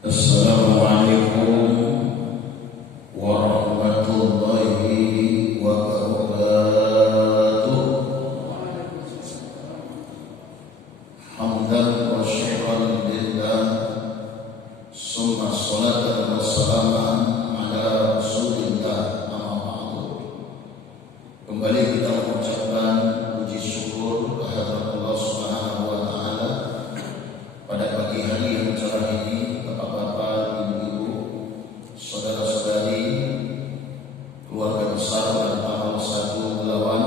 Assalamualaikum warahmatullahi wabarakatuh. Hamdan wa syukran lillah, summa salatan wa salaman ala rasulillah, amma ba'du. Kembali kita mengucapkan puji syukur kehadirat Allah Subhanahu wa taala pada pagi hari yang cerah ini. Bapak-bapak, ibu-ibu, saudara-saudari, keluarga besar pada tanggal 1 Belawan,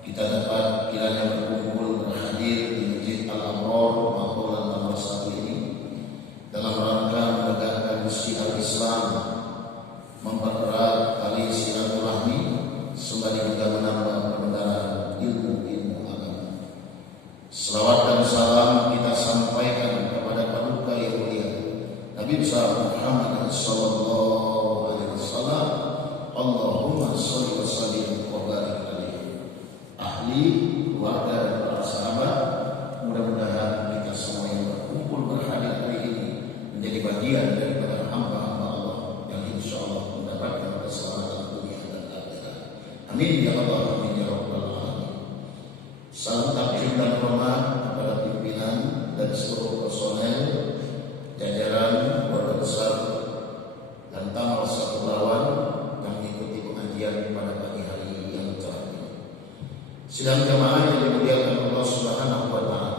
kita dapat kiranya berkumpul berhadir di Masjid Al-Abrar Makolan tanggal 1 ini dalam rangka menegakkan syiar Islam, mempererat tali silaturahmi sembari juga menambah kebenaran ilmu-ilmu agama. Selawat dan salam kita sampaikan kepada paduka yang mulia Nabi besar Muhammad sallallahu alaihi wasallam. Allahumma shalli wa sallim wa barik alaihi. Ahli, keluarga dan para sahabat, mudah-mudahan kita semua yang berkumpul berhadir hari ini menjadi bagian daripada hamba-hamba Allah yang insyaallah mendapatkan keselamatan dunia dan akhirat. Amin ya Allah, amin ya rabbal alamin. Salam takdim dan hormat kepada pimpinan dan seluruh personel jajaran keluarga besar dan tanggal 1 Belawan yang mengikuti pengajian pada pagi hari yang cerah ini. Sidang jamaah yang dimuliakan Allah Subhanahu wa taala.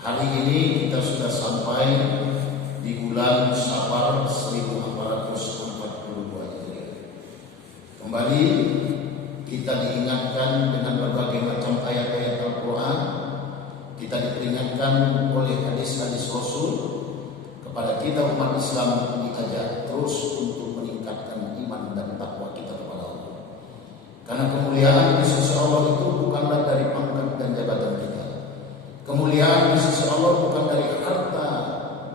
Hari ini kita sudah sampai di bulan Safar 1442 Hijriah. Kembali kita diingatkan dengan berbagai macam ayat-ayat Al-Quran. Kita diperingatkan oleh hadis-hadis Rasul. Kepada kita umat Islam diajak terus untuk meningkatkan iman dan takwa kita kepada Allah. Karena kemuliaan di sisi Allah itu bukanlah dari pangkat dan jabatan kita. Kemuliaan di sisi Allah bukan dari harta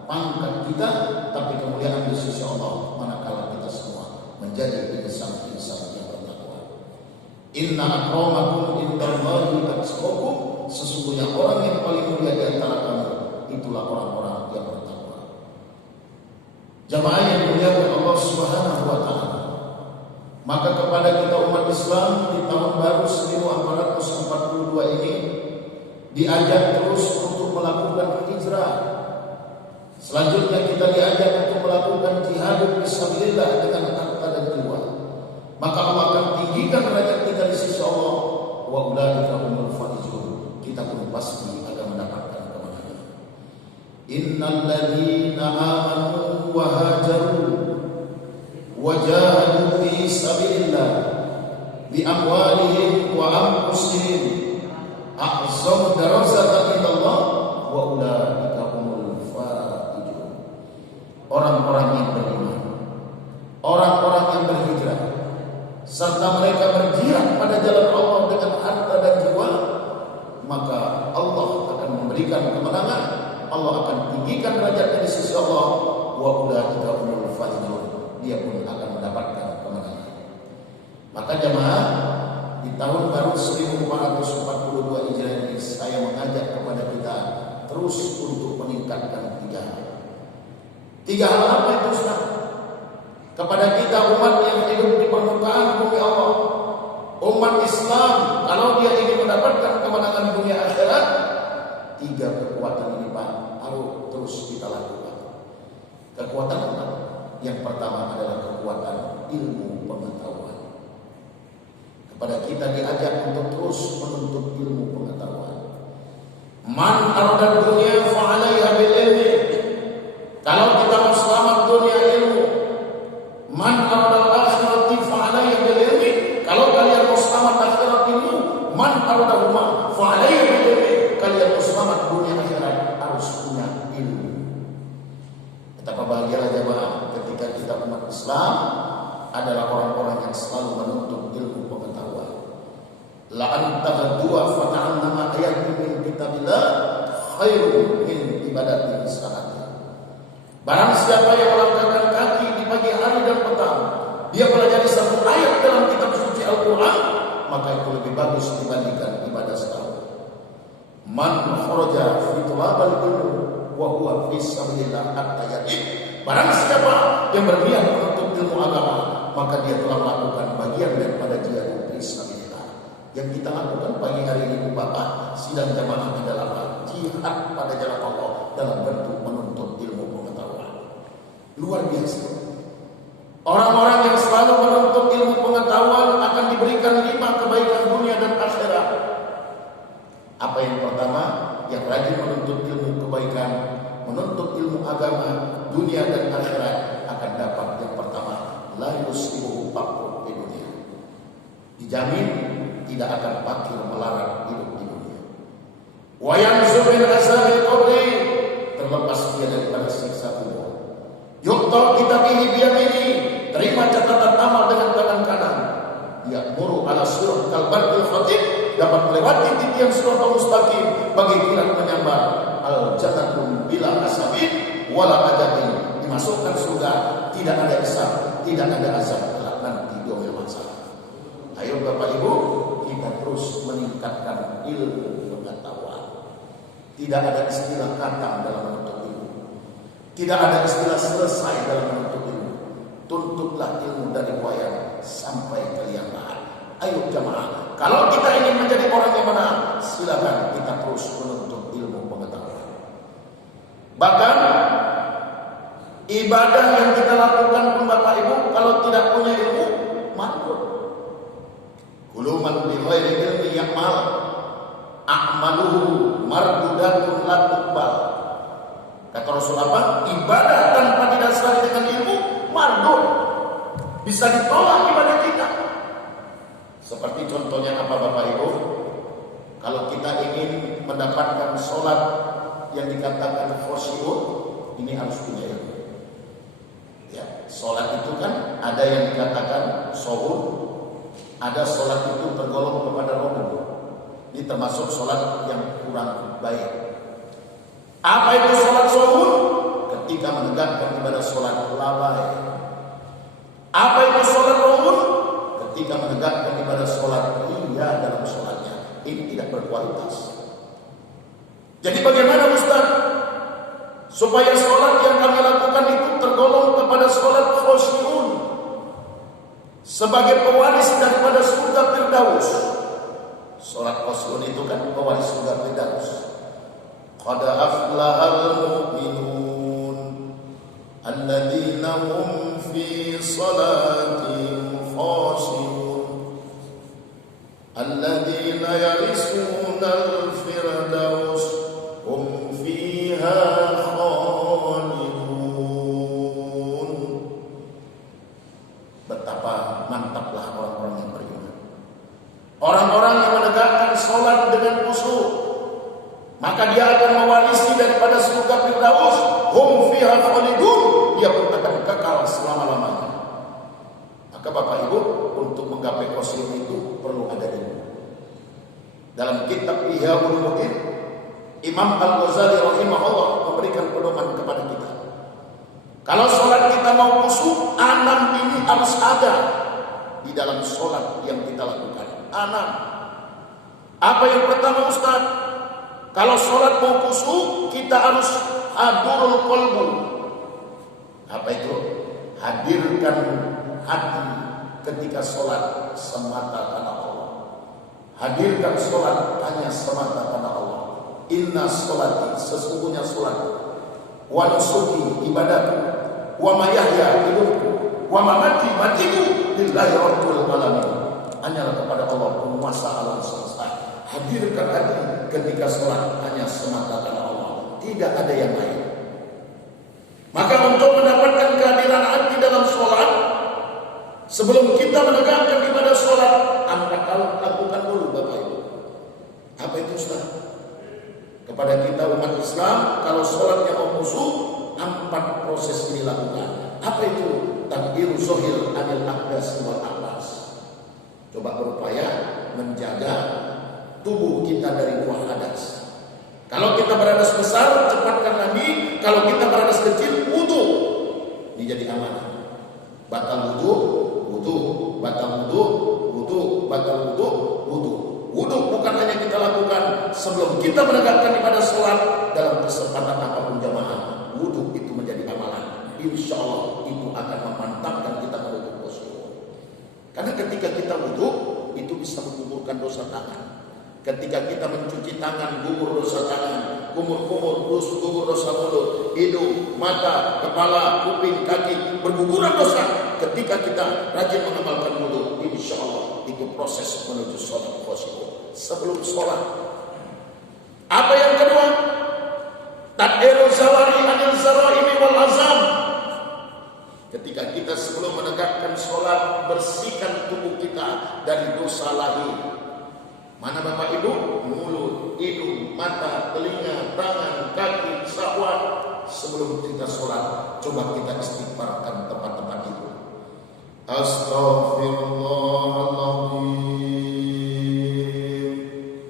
pangkat kita, tapi kemuliaan di sisi Allah manakala kita semua menjadi insan-insan yang bertakwa. Inna akramakum indallahi atqakum, sesungguhnya orang yang paling mulia di antara kamu itulah orang-orang yang bertakwa. Jamaah yang dimuliakan Allah Subhanahu wa taala. Maka kepada kita umat Islam di tahun baru 1442 ini diajak terus untuk melakukan hijrah. Selanjutnya kita diajak untuk melakukan jihad fisabilillah dengan harta dan jiwa. Maka Allah akan tinggikan derajat kita di sisi Allah. Wa ulaika humul faizun. Kita pun pasti akan mendapatkan kemenangan. Innal ladzina amanu wa hajaru wa jahadu fi sabilillah bi amwalihim wa anfusihim a'zamu darajatan indallah wa ulaika humul faizun. Orang-orang yang beriman, orang-orang yang berhijrah, serta mereka berjihad pada jalan Allah dengan harta dan jiwa, maka Allah akan memberikan kemenangan. Allah akan tinggikan derajatnya di sisi Allah. Wa ulaika humul faizun. Dia pun akan mendapatkan kemenangan. Maka jemaah, di tahun baru 1442 Hijriah ini saya mengajak kepada kita terus untuk meningkatkan 3 hal. 3 hal apa itu Ustaz? Kepada kita umat yang hidup di permukaan bumi Allah, umat Islam, kalau dia ingin mendapatkan kemenangan dunia akhirat, 3 kekuatan ini Pak harus terus kita lakukan. Kekuatan apa? Yang pertama adalah kekuatan ilmu pengetahuan. Kepada kita diajak untuk terus menuntut ilmu pengetahuan. Man arada dunia fa'alaiha bil ilmi. Kalau kita mau selamat dunia ilmu. Man arada akhirati fa'alaiha bil ilmi. Kalau kalian mau selamat akhirat ilmu, man arada huma fa'alaiha bil ilmi. Kalian mau selamat dunia akhirat harus punya ilmu. Betapa bahagialah jemaah ketika kita umat Islam adalah orang-orang yang selalu menuntut ilmu pengetahuan. La anta dua fata'annama ayatin min kitabillah khairun min ibadatin sa'ati. Barang siapa yang melangkahkan kaki di pagi hari dan petang, dia pelajari satu ayat dalam kitab suci Al-Quran, maka itu lebih bagus dibandingkan ibadah setahun. Man kharaja fi talabil ilm wa huwa fi sabilillah hatta yatim. Barang siapa yang berniat menuntut ilmu agama, maka dia telah melakukan bagian daripada jihad fi sabilillah. Yang kita lakukan pagi hari ini Bapak, sidang jamaah adalah jihad pada jalan Allah dalam bentuk menuntut ilmu pengetahuan. Luar biasa. Orang-orang yang selalu menuntut ilmu pengetahuan akan diberikan 5 kebaikan dunia dan akhirat. Apa yang pertama? Yang rajin menuntut ilmu kebaikan, menuntut ilmu agama, dunia dan akhirat akan dapat yang pertama, la yusibuhu faqrun di dunia. Dijamin tidak akan fakir melarat hidup di dunia. Wa yanzu min azabil qabri, terlepas dia daripada siksa kubur. Yukta kitabihi biyamini, terima catatan amal dengan tangan kanan. Ya'muru ala sirat kalbarqil khatib, dapat melewati titian siratal mustaqim bagi kilat menyambar. Al jannatu bila asabin wala adabin, dimasukkan surga tidak ada hisab, tidak ada azab kelak nanti di yaumil mahsyar. Ayo Bapak Ibu, kita terus meningkatkan ilmu pengetahuan. Tidak ada istilah kata dalam menuntut ilmu. Tidak ada istilah selesai dalam menuntut ilmu. Tuntutlah ilmu dari wayang sampai ke liang lahat. Ayo jamaah, kalau kita ingin menjadi orang yang menang, silakan kita terus menuntut ilmu pengetahuan. Bahkan ibadah yang kita lakukan pun Bapak Ibu, kalau tidak punya ilmu, makruh. Kuluman bi ghairi ilmi ya'mal a'maluhu mardudatun la tuqbal. Kata Rasul apa? Ibadah tanpa didasari dengan ilmu mardud, bisa ditolak ibadah kita. Seperti contohnya apa Bapak Ibu? Kalau kita ingin mendapatkan sholat yang dikatakan khusyuk, ini harus punya ilmu. Ya, sholat itu kan ada yang dikatakan shuhud, ada sholat itu tergolong kepada rukun. Ini termasuk sholat yang kurang baik. Apa itu sholat shuhud? Ketika menegakkan ibadah sholat lalai. Apa itu sholat rukun? Ketika menegakkan ibadah sholat iya dalam sholatnya, ini tidak berkualitas. Jadi bagaimana Ustaz supaya sholat yang kami lakukan itu tergolong kepada sholat khusyuk, sebagai pewaris daripada surga Firdaus? Sholat khusyuk itu kan pewaris surga Firdaus. Qad aflahal mu'minun alladzina hum fi salatihim khashi'un alladzina yarisuna al-firdaus hum fiha khalidun. Betapa mantaplah orang-orang yang beriman, orang-orang yang menegakkan sholat dengan khusyuk, maka dia akan mewarisi daripada surga Firdaus. Hum fiha khalidun, dia pun akan kekal selama-lamanya. Maka Bapak Ibu, untuk menggapai khusyuk itu perlu ada ilmu. Dalam kitab Ihya Ulumuddin, Imam Al-Ghazali rahimahullah memberikan pedoman kepada kita. Kalau sholat kita mau khusyuk, 6 ini harus ada di dalam sholat yang kita lakukan. 6. Apa yang pertama Ustaz? Kalau sholat mau khusyuk, kita harus hadurul qalbu. Apa itu? Hadirkan hati ketika sholat semata karena Allah. Hadirkan sholat hanya semata karena Allah. Inna sholati, sesungguhnya sholat, wa nusuki, ibadatu, wa mayahya, hidupku, wa mamati, matiku, lillahi rabbil alamin, hanyalah kepada Allah penguasa alam semesta. Hadirkan hati ketika sholat hanya semata karena Allah, tidak ada yang lain. Maka untuk mendapatkan kehadiran hati dalam sholat, sebelum kita menegakkan ibadah sholat, lakukan dulu Bapak Ibu. Apa itu Ustaz? Kepada kita umat Islam, kalau sholat yang mau khusyuk, 4 proses ini lakukan. Apa itu? Takbiru zohir anil akdas wal akbas. Coba berupaya menjaga tubuh kita dari buah hadas. Kalau kita beradas besar, cepatkan lagi. Kalau kita beradas kecil, wudu. Ini jadi amanah. Batal wudu, wudu, batal wudu, wudu, batal wudu, wudu. Wudu bukan hanya kita lakukan sebelum kita menegakkan ibadah sholat dalam kesempatan apapun jamaah, wudhu itu menjadi amalan. Insya Allah itu akan memantapkan kita menuju khusyuk. Karena ketika kita wudhu itu bisa menggugurkan dosa tangan. Ketika kita mencuci tangan, gugur dosa tangan, kumur-kumur, gugur dosa mulut, hidung, mata, kepala, kuping, kaki, berguguran dosa. Ketika kita rajin mengamalkan wudhu, insya Allah itu proses menuju sholat khusyuk. Sebelum sholat, apa yang kedua? Tad'iru zawari anil zaraimi wal azam. Ketika kita sebelum menegakkan sholat, bersihkan tubuh kita dari dosa lahir. Mana Bapak Ibu? Mulut, hidung, mata, telinga, tangan, kaki, syahwat. Sebelum kita sholat, coba kita istighfarkan tempat-tempat itu. Astaghfirullahaladzim.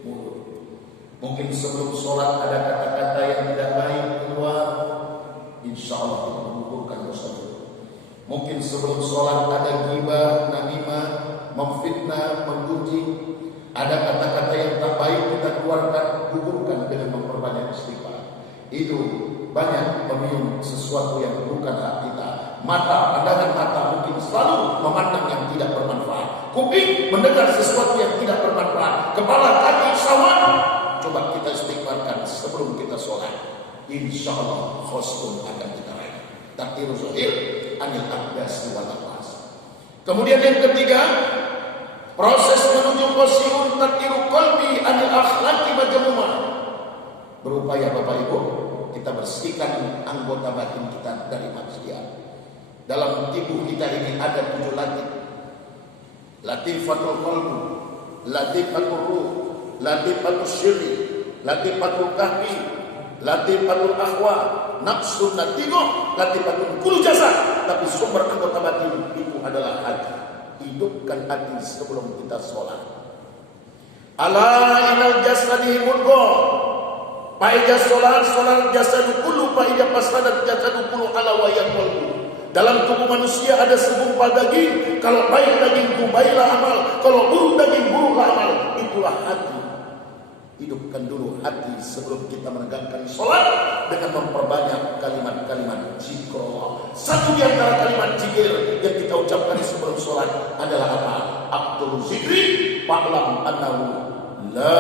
Mulut. Mungkin sebelum sholat ada kata-kata yang tidak baik keluar, insya Allah itu menggugurkan dosa itu. Mungkin sebelum sholat ada ghibah, namimah, memfitnah, menggunjing. Ada kata-kata yang tak baik kita keluarkan, gugurkan dengan memperbanyak istighfar. Hidung banyak memilih sesuatu yang bukan hak kita. Mata, pandangan mata mungkin selalu memandang yang tidak bermanfaat. Kuping mendengar sesuatu yang tidak bermanfaat. Kepala, kaki, syahwat. Coba kita istighfarkan sebelum kita sholat. Insya Allah khusyuk akan kita raih. Tad'iru zahir anil aqdas wal nafas. Kemudian yang ketiga, proses menuju khusyuk tad'iru qalbi anil akhlaqi majmumah. Berupaya Bapak Ibu kita bersihkan anggota batin kita dari maksiat. Dalam tubuh kita ini ada 7 latif. Latifatul qalbu, latifatul ruh, latifatul syirri, latifatul kahfi, latifatul akhwa, nafsun latigo, latifatul kullu jasad. Tapi sumber anggota batin itu adalah hati. Hidupkan hati sebelum kita sholat. Ala inal jasadi mudghah. Paida sholat jasadu kullu, paida pasadat jasadu kullu ala wa yaqulu. Dalam tubuh manusia ada segumpal daging. Kalau baik dagingku baiklah amal, kalau buruk daging buruklah amal. Itulah hati. Hidupkan dulu hati sebelum kita menegakkan sholat dengan memperbanyak kalimat-kalimat zikrullah. Satu di antara kalimat zikir yang kita ucapkan sebelum sholat adalah apa? Abdul zikri fa'lam annahu la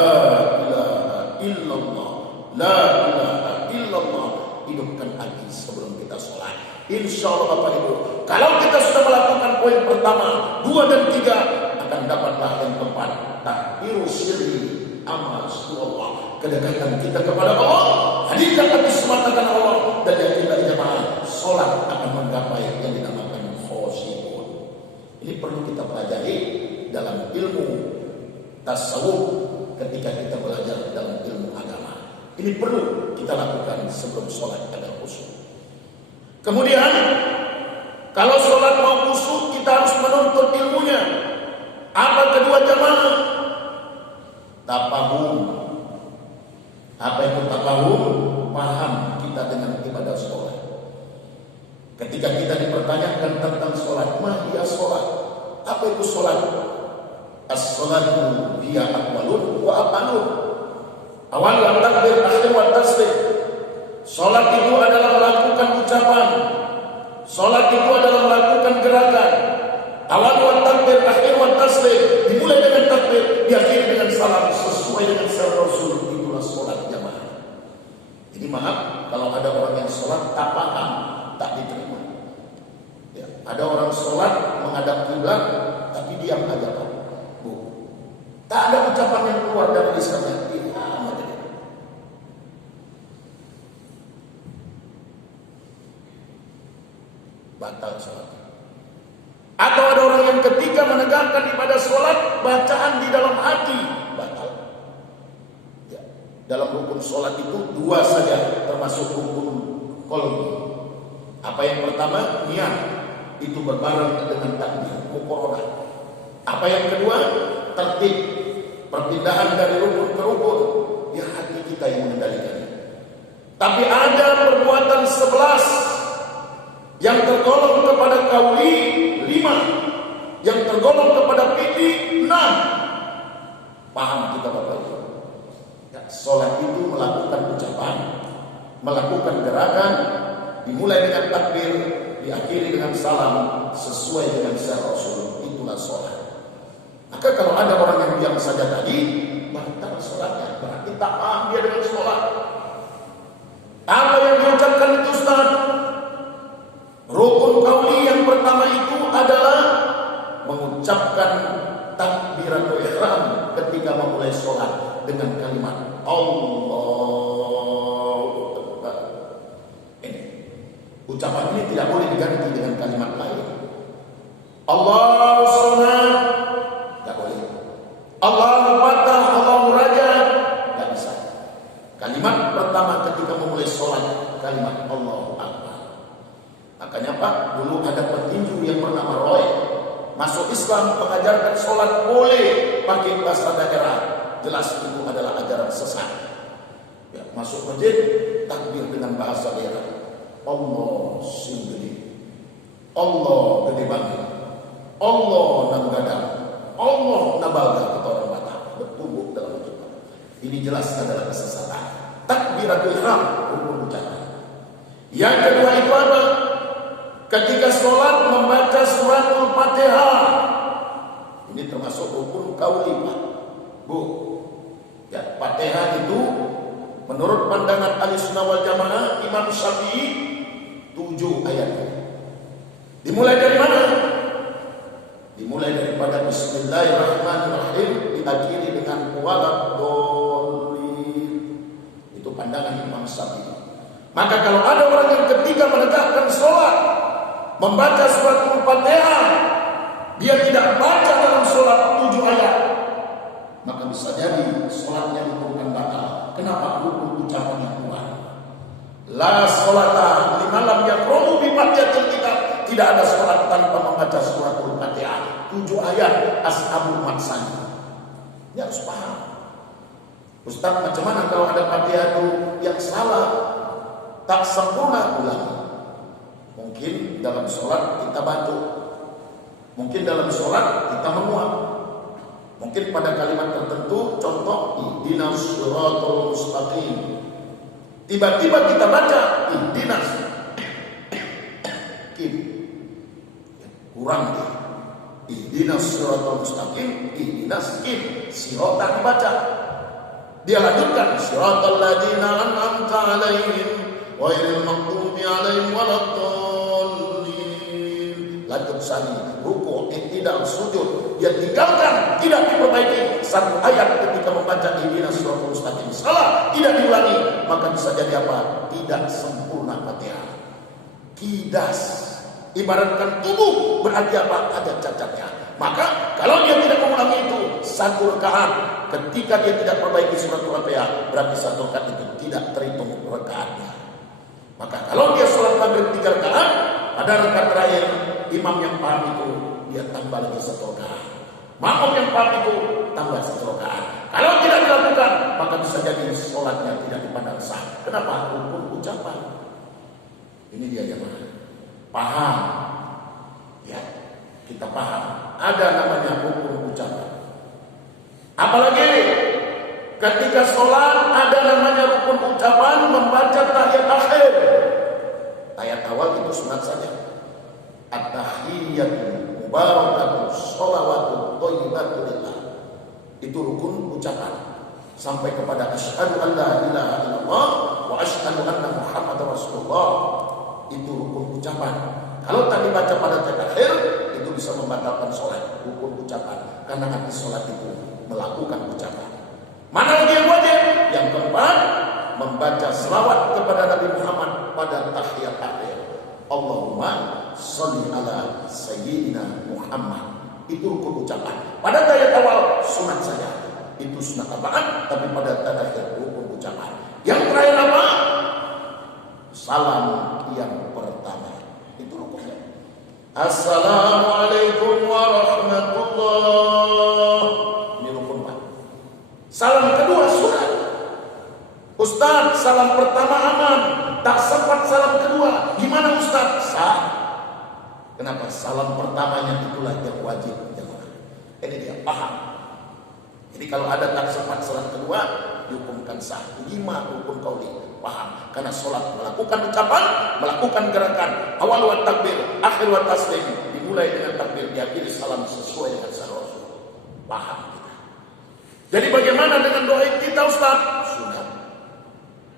ilaha illallah, la ilaha illallah. Hidupkan hati sebelum kita sholat. Insya Allah Bapak Ibu, kalau kita sudah melakukan poin pertama, 2 dan 3, akan dapatlah yang keempat. Tad'iru syirri amal Allah, kedekatan kita kepada Allah, hadirkan hati semata karena Allah, dan yang kita jamaah sholat akan menggapai yang dinamakan khusyuk. Ini perlu kita pelajari dalam ilmu tasawuf ketika kita belajar dalam ilmu agama. Ini perlu kita lakukan sebelum sholat agar khusyuk. Kemudian kalau sholat mau khusyuk, kita harus menuntut ilmunya. Apa kedua jamaah? Tafahum. Apa itu tafahum? Paham kita dengan ibadah sholat. Ketika kita dipertanyakan tentang sholat, mahiyah sholat. Apa itu sholat? As-sholatu hiya awwalun wa afalun. Awal wa takbir, akhir wa tasbih. Sholat itu adalah melakukan ucapan. Sholat itu adalah melakukan gerakan. Awal wa takbir, akhir wa tasbih. Dimulai dengan takbir, diakhiri dengan salam sesuai dengan syariat Rasul. Itulah sholat jamaah. Jadi maaf kalau ada orang yang sholat tak paham, tak diterima. Ya, ada orang sholat menghadap kiblat tapi diam aja Pak. Bu, tak ada ucapan yang keluar dari lisannya. Batal sholat. Atau ada orang yang ketika menegakkan ibadah sholat, bacaan di dalam hati batal. Ya. Dalam rukun sholat itu 2 saja termasuk rukun qalbi. Apa yang pertama? Niat. Itu berbareng dengan takbir, muqarrarah. Apa yang kedua? Tertib. Perpindahan dari rukun ke rukun. Ya, hati kita yang mengendalikannya. Tapi ada perbuatan 11 yang tergolong kepada kauli 5, yang tergolong kepada fi'li 6. Paham kita Bapak Ibu? Ya, Sholat itu melakukan ucapan, melakukan gerakan, dimulai dengan takbir, diakhiri dengan salam sesuai dengan syariat Rasul. Itulah sholat. Maka kalau ada orang yang diam saja tadi, batal sholatnya, berarti tak paham dia dengan sholat. Apa yang diucapkan itu Ustaz? Rukun qauli yang pertama itu adalah mengucapkan takbiratul ihram ketika memulai sholat dengan kalimat Allahu Akbar. Ini ucapan ini tidak boleh diganti dengan kalimat lain. Allahu Samad, tidak boleh. Allahu Fatah, Allahu Raja, tidak bisa. Kalimat pertama ketika memulai sholat kalimat Allahu Akbar. Makanya Pak, dulu ada petinju yang bernama Roy, masuk Islam, mengajarkan sholat boleh pakai bahasa daerah. Jelas itu adalah ajaran sesat. Ya, masuk masjid, takbir dengan bahasa daerah. Allah sendiri, Allah gede banget, Allah nanggadang, Allah nabalga, kata orang Batak, bertubuh dalam ucapan. Ini jelas adalah kesesatan. Takbiratul ihram, rukun ucapan. Yang kedua itu apa? Ketika sholat membaca suratul Fatihah. Ini termasuk rukun qauli, Pak. Bu, ya, Fatihah itu menurut pandangan Ahlussunnah wal Jamaah Imam Syafi'i 7 ayat. Dimulai dari mana? Dimulai daripada Bismillahirrahmanirrahim, diakhiri dengan waladhdallin. Itu pandangan Imam Syafi'i. Maka kalau ada orang yang ketika menegakkan sholat membaca suratul Fatihah, dia tidak baca dalam sholat 7 ayat, maka bisa jadi sholatnya bukan batal. Kenapa? Rukun ucapan yang kuat. La sholata liman lam yaqra'u bi fatihatil kitab. Tidak ada sholat tanpa membaca suratul Fatihah 7 ayat ashabul matsani. Dia harus paham. Ustaz, macam mana kalau ada Fatihah itu yang salah, tak sempurna? Ulangi. Mungkin dalam sholat kita batuk, mungkin dalam sholat kita menguap, mungkin pada kalimat tertentu, contoh ihdinas shiratal mustaqim, tiba-tiba kita baca ihdinas kim, kurang dia. Ihdinas shiratal mustaqim, ihdinas kim, sirata dibaca. Dia lanjutkan shiratal ladzina an'amta 'alaihim ghairil maghdubi 'alaihim waladdallin. Lanjut sani, ruku, tidak sujud, dia tinggalkan, tidak diperbaiki. Satu ayat ketika membaca ihdinas shiratal mustaqim salah, tidak diulangi, maka bisa jadi apa? Tidak sempurna Fatihah. Kidas, ibaratkan tubuh, berarti apa? Ada cacatnya. Maka kalau dia tidak mengulangi itu satu rakaat, ketika dia tidak perbaiki suratul Fatihah, berarti satu rakaat itu tidak terhitung rakaatnya. Maka kalau dia sholat maghrib 3 rakaat, pada rakaat terakhir imam yang paham itu dia tambah lagi 1 rakaat, makmum yang paham itu tambah 1 rakaat. Kalau tidak dilakukan, maka bisa jadi sholatnya tidak dipandang sah. Kenapa? Rukun ucapan. Ini dia jemaah. Paham? Ya, kita paham. Ada namanya rukun ucapan. Apalagi ketika sholat ada namanya rukun ucapan membaca tahiyat akhir. Tahiyat awal itu sunat saja. At-tahiyyatu mubarakatuh sholawatu thayyibatu lillah. Itu rukun ucapan. Sampai kepada asyhadu an la ilaha illallah wa asyhadu anna muhammadar rasulullah. Itu rukun ucapan. Kalau tadi baca pada tahiyat akhir, itu bisa membatalkan sholat. Rukun ucapan. Karena arti sholat itu melakukan ucapan. Mana lagi yang wajib? Yang keempat, membaca selawat kepada Nabi Muhammad pada tahiyat akhir. Allahumma sholli ala sayyidina Muhammad. Itu rukun ucapan. Pada tahiyat awal sunat saja. Itu sunat apaan? Tapi pada tahiyat akhir rukun ucapan. Yang terakhir apa? Salam yang pertama. Itu rukunnya. Assalamualaikum warahmatullah. Ini rukun Pak. Salam kedua sunat. Ustaz, salam pertama aman, tak sempat salam kedua. Gimana Ustaz? Sah. Kenapa? Salam pertamanya itulah yang wajib. Ini dia, paham. Jadi kalau ada tak sempat salam kedua, dihukumkan sah. 5 rukun qauli. Paham? Karena sholat melakukan ucapan, melakukan gerakan. Awal wa takbir, akhir wa taslim. Dimulai dengan takbir, diakhiri salam sesuai dengan syariat Rasul. Paham kita? Jadi bagaimana dengan doa kita Ustaz? Sunat.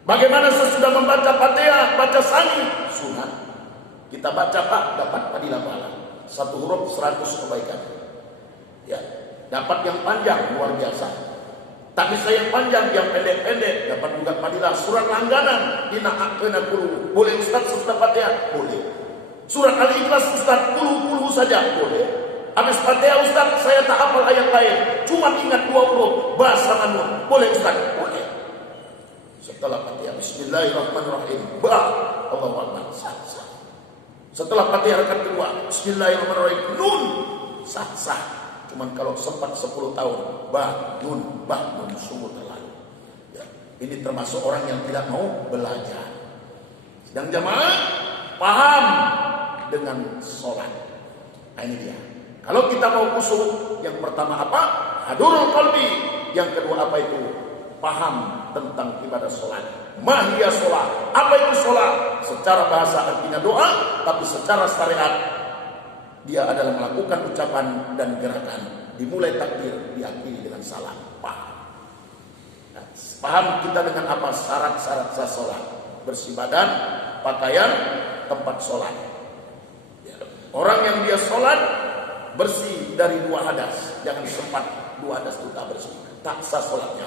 Bagaimana sesudah membaca Fatihah, baca sani? Sunat. Kita baca Pak, dapat padilah pahala. 1 huruf 100 kebaikan. Ya, dapat yang panjang luar biasa. Tapi saya yang panjang, yang pendek-pendek dapat juga padilah. Surat langganan dina akena kulu. Boleh Ustaz sesudah Fatihah? Boleh. Surat Al-Ikhlas Ustaz kulu saja? Boleh. Habis Fatihah Ustaz saya tak hafal ayat lain, cuma ingat 2 huruf bahasa Nun. Boleh Ustaz? Boleh. Setelah Fatihah Bismillahirrahmanirrahim. Allahu Akbar. Sah. Setelah Fatihah rakaat kedua Bismillahirrahmanirrahim. Nun. Sah. Cuman kalau sempat 10 tahun nun sungguh terlalu. Ya. Ini termasuk orang yang tidak mau belajar. Sedang jamaah paham dengan sholat. Nah, ini dia. Kalau kita mau khusyuk, yang pertama apa? Hadurul qalbi. Yang kedua apa itu? Paham tentang ibadah sholat. Mahiyah sholat. Apa itu sholat? Secara bahasa artinya doa, tapi secara syariat dia adalah melakukan ucapan dan gerakan. Dimulai takbir, diakhiri dengan salam. Paham? Nah, paham kita dengan apa? Syarat-syarat sah sholat. Bersih badan, pakaian, tempat sholat. Ya. Orang yang dia sholat bersih dari 2 hadas. Jangan sempat 2 hadas itu tak bersih. Tak sah sholatnya.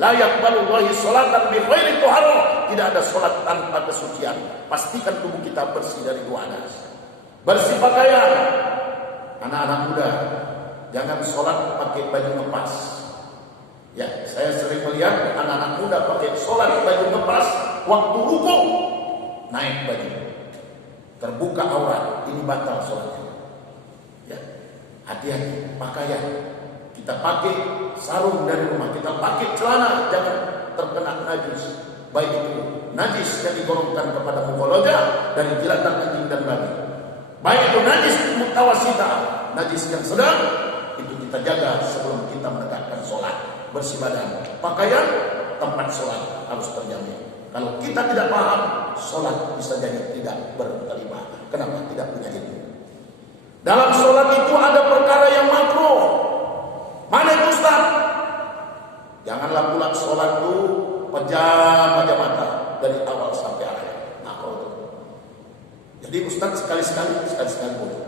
La yaqbalullahi sholatan bi ghairi tuharah. Tidak ada sholat tanpa kesucian. Pastikan tubuh kita bersih dari 2 hadas. Bersih pakaian. Anak-anak muda, jangan sholat pakai baju ngepas. Ya, saya sering melihat anak-anak muda pakai sholat baju ngepas, waktu rukuk naik baju, terbuka aurat, ini batal sholatnya. Ya, hati-hati pakaian. Kita pakai sarung dari rumah, kita pakai celana, jangan terkena najis. Baik itu najis yang digolongkan kepada mukhalajah dari jilatan anjing dan babi. Baik itu najis mutawasita, najis yang sedang, itu kita jaga sebelum kita menegakkan sholat. Bersih badan, pakaian, tempat sholat harus terjamin. Kalau kita tidak paham, sholat bisa jadi tidak berterima. Kenapa? Tidak punya ilmu. Dalam sholat itu ada perkara yang makruh. Mana itu Ustaz? Janganlah pula sholat itu pejam aja mata dari awal sampai akhir. Jadi Ustaz sekali-sekali boleh.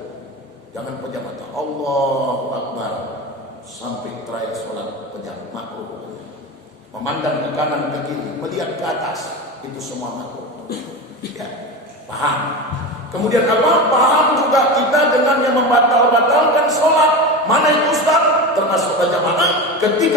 Jangan pejam mata. Allahu Akbar sampai terakhir sholat pejam, makruh. Memandang ke kanan ke kiri, melihat ke atas, itu semua makruh. Ya, paham. Kemudian apa? Paham juga kita dengan yang membatalkan sholat. Mana itu Ustaz? Termasuk jamaah ketika